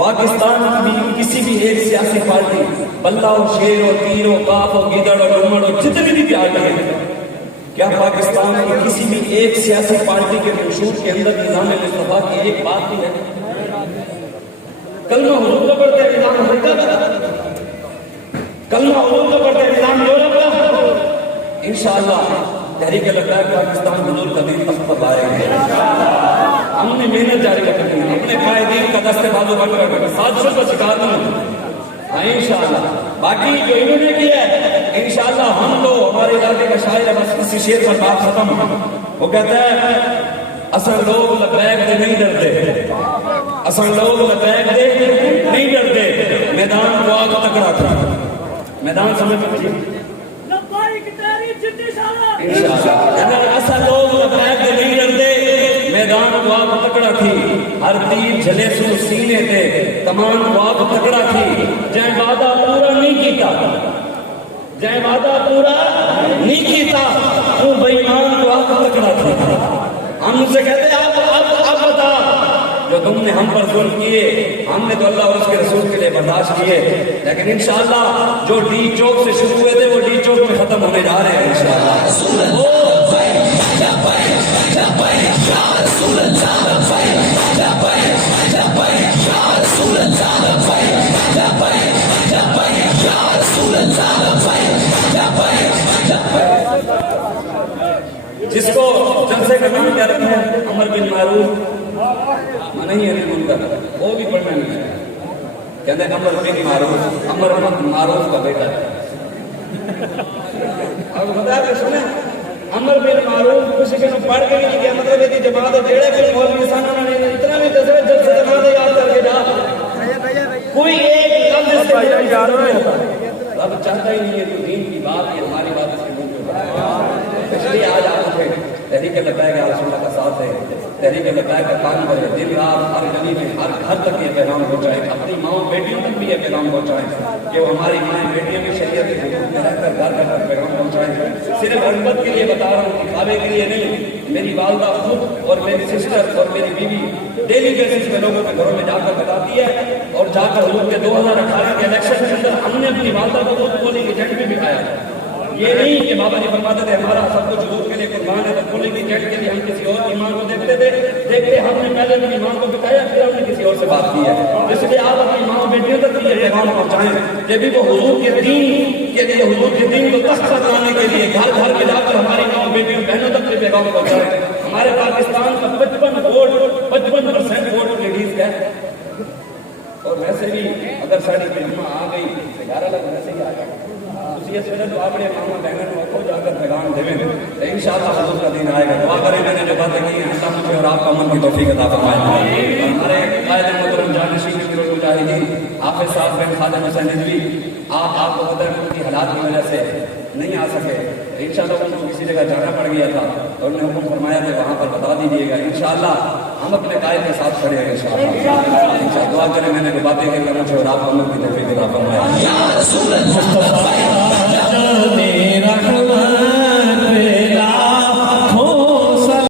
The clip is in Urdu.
پاکستان میں کسی بھی ایک سیاسی پارٹی بلہ اور شیر اور تیر اور کاف اور گیدڑ اور ڈومڑ اور جتنی بھی پارٹی ہے، کیا پاکستان کی کسی بھی ایک سیاسی پارٹی کے منشور کے اندر نظام مصطفیٰ کی ایک بات بھی ہے؟ کلمہ حضور کا پڑھتے ہیں نظام امریکہ کا، کلمہ حضور کا پڑھتے ہیں نظام یورپ کا. انشاءاللہ تحریک لبیک پاکستان حضور کا دین تخت پر لائے گے. ہم نے محنت جاری رکھنی ہے، اپنے قائدین کا دستے بازو بن کر سازشوں کا شکار نہیں ہاں انشاءاللہ. باقی جو انہوں نے کیا ہے انشاءاللہ ہم تو ہمارے علاقے کا شاعر ہے، بس کسی شعر پر بات ختم. وہ کہتا ہے اصل لوگ لبیک دے نہیں ڈرتے، اصل لوگ لبیک دے نہیں ڈرتے. میدان کو آگ تکڑا تھا، میدان سمجھ پڑھیے انشاءاللہ. اصل لوگ لبیک دے نہیں ڈرتے، میدان کو آگ تکڑا تھی. ہر تیر جھلے سو سینے تے کمان کو آگ تکڑا تھی. جائیں وعدہ پورا نہیں کیتا، جائیں وعدہ پورا نہیں کیتا، وہ بےمان کو آگ تکڑا تھی. ہم ان سے کہتے ہیں اب بتا، جو تم نے ہم پر ظلم کیے ہم نے تو اللہ اور اس کے رسول کے لیے برداشت کیے، لیکن انشاءاللہ جو ڈی چوک سے شروع ہوئے تھے وہ ڈی چوک میں ختم ہونے جا رہے ہیں انشاءاللہ. جس کو جلسے کا نام کیا رکھا ہے امر بن معروف نہیں ہے منکر، وہ بھی پڑھنا نہیں ہے. کہتے ہیں امر بن معروف، امر معروف کا بیٹا ہے. آپ کو بتا کہ سنیں امر بن معروف کسی کو پڑھ کے نہیں کیا مطلب ہے جماعت ڈیڑے کے مولوی سانا نے اتنا بھی تصویر جب سے جماعت یاد کر کے جا کوئی ایک لفظ اس کے نہیں ہوتا. رب چاہتا ہی نہیں ہے کہ دین کی بات ہے ہماری بات اس کے منہ پہ بڑھائے. اس لیے آج آپ کو تحریک لبیک یا رسول اللہ کا ساتھ ہے، تحریک لبیک کا کام کرے، دن رات ہر گلی میں ہر گھر تک یہ پیغام پہنچائے، اپنی ماؤں بیٹیوں تک بھی یہ پیغام پہنچائیں کہ وہ ہماری مائیں بیٹیاں بھی شریعت کے حدود میں رہ کر گھر گھر تک پیغام پہنچائیں. صرف غربت کے لیے بتا رہا ہوں، دکھاوے کے لیے نہیں. میری والدہ خود اور میری سسٹر اور میری بیوی ڈیلی بیسس میں لوگوں کے گھروں میں جا کر بتاتی ہے، اور جا کر حضور کے 2018 کے الیکشن کے اندر ہم نے اپنی والدہ کو خود پولنگ ایجنٹ بھی بٹھایا. یہ نہیں کہ بابا جی فرماتے تھے ہمارا سب کچھ حضور کے لیے قربان ہے، تو پولنگ ایجنٹ کے لیے ہم کسی اور کی ماں کو دیکھتے تھے، دیکھتے ہم نے پہلے اپنی ماں کو بتایا پھر ہم نے کسی اور سے بات کی ہے. اس لیے آپ اپنی ماں بیٹیوں تک یہ پیغام پہنچائیں کہ بھی وہ حضور کے دین کے لیے، حضور کے دین کو تخت پر لانے کے لیے گھر گھر میں جا کر ہماری ماں بیٹیوں بہنوں تک یہ پیغام پہنچائیں. ہمارے پاکستان کا 55% ووٹ لیڈیز کا ہے، اور ویسے بھی اگر ساری فلم آ گئی 11 لاکھ ویسے ہی آ گیا. اس لیے تو اپنے ماما بہنوں کو جا کر پیغام دیں تو انشاءاللہ حضور کا دین آئے گا. دعا کریں میں نے جو باتیں کی ہیں اللہ مجھے اور آپ کا من کی توفیق عطا فرمائے. ہمارے قائد محترم جانشین امیر المجاہدین حافظ صاحب بن خادم حسین ندوی آپ کو پتہ ہے ان کی حالات کی وجہ سے نہیں آ سکے. انشاءاللہ ان کو کسی جگہ جانا پڑ گیا تھا اور انہوں نے حکم فرمایا کہ وہاں پر بتا دیجیے گا. انشاءاللہ ہم اپنے قائد کے ساتھ کھڑے ہیں انشاءاللہ. دعا کریں میں نے جو باتیں کی اللہ مجھے اور آپ کا من کی توفیق عطا فرمائے.